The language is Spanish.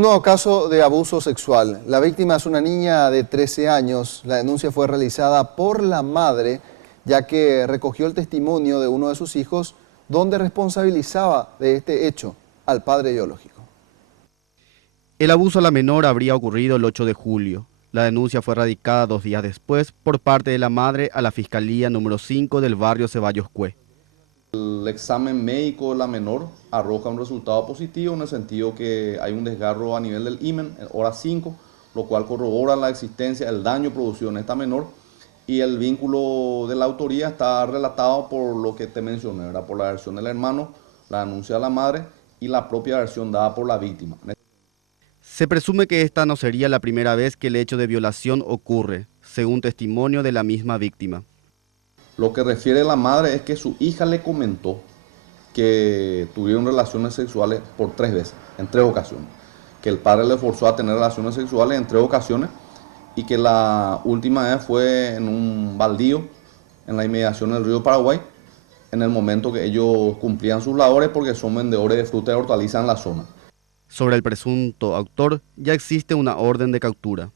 Un nuevo caso de abuso sexual. La víctima es una niña de 13 años. La denuncia fue realizada por la madre, ya que recogió el testimonio de uno de sus hijos, donde responsabilizaba de este hecho al padre biológico. El abuso a la menor habría ocurrido el 8 de julio. La denuncia fue radicada 2 días después por parte de la madre a la Fiscalía número 5 del barrio Ceballos Cue. El examen médico de la menor arroja un resultado positivo en el sentido que hay un desgarro a nivel del himen en hora 5, lo cual corrobora la existencia del daño producido en esta menor, y el vínculo de la autoría está relatado por lo que te mencioné, ¿verdad? Por la versión del hermano, la denuncia de la madre y la propia versión dada por la víctima. Se presume que esta no sería la primera vez que el hecho de violación ocurre, según testimonio de la misma víctima. Lo que refiere la madre es que su hija le comentó que tuvieron relaciones sexuales por 3 veces, en 3 ocasiones. Que el padre le forzó a tener relaciones sexuales en 3 ocasiones y que la última vez fue en un baldío en la inmediación del río Paraguay, en el momento que ellos cumplían sus labores porque son vendedores de fruta y hortalizas en la zona. Sobre el presunto autor ya existe una orden de captura.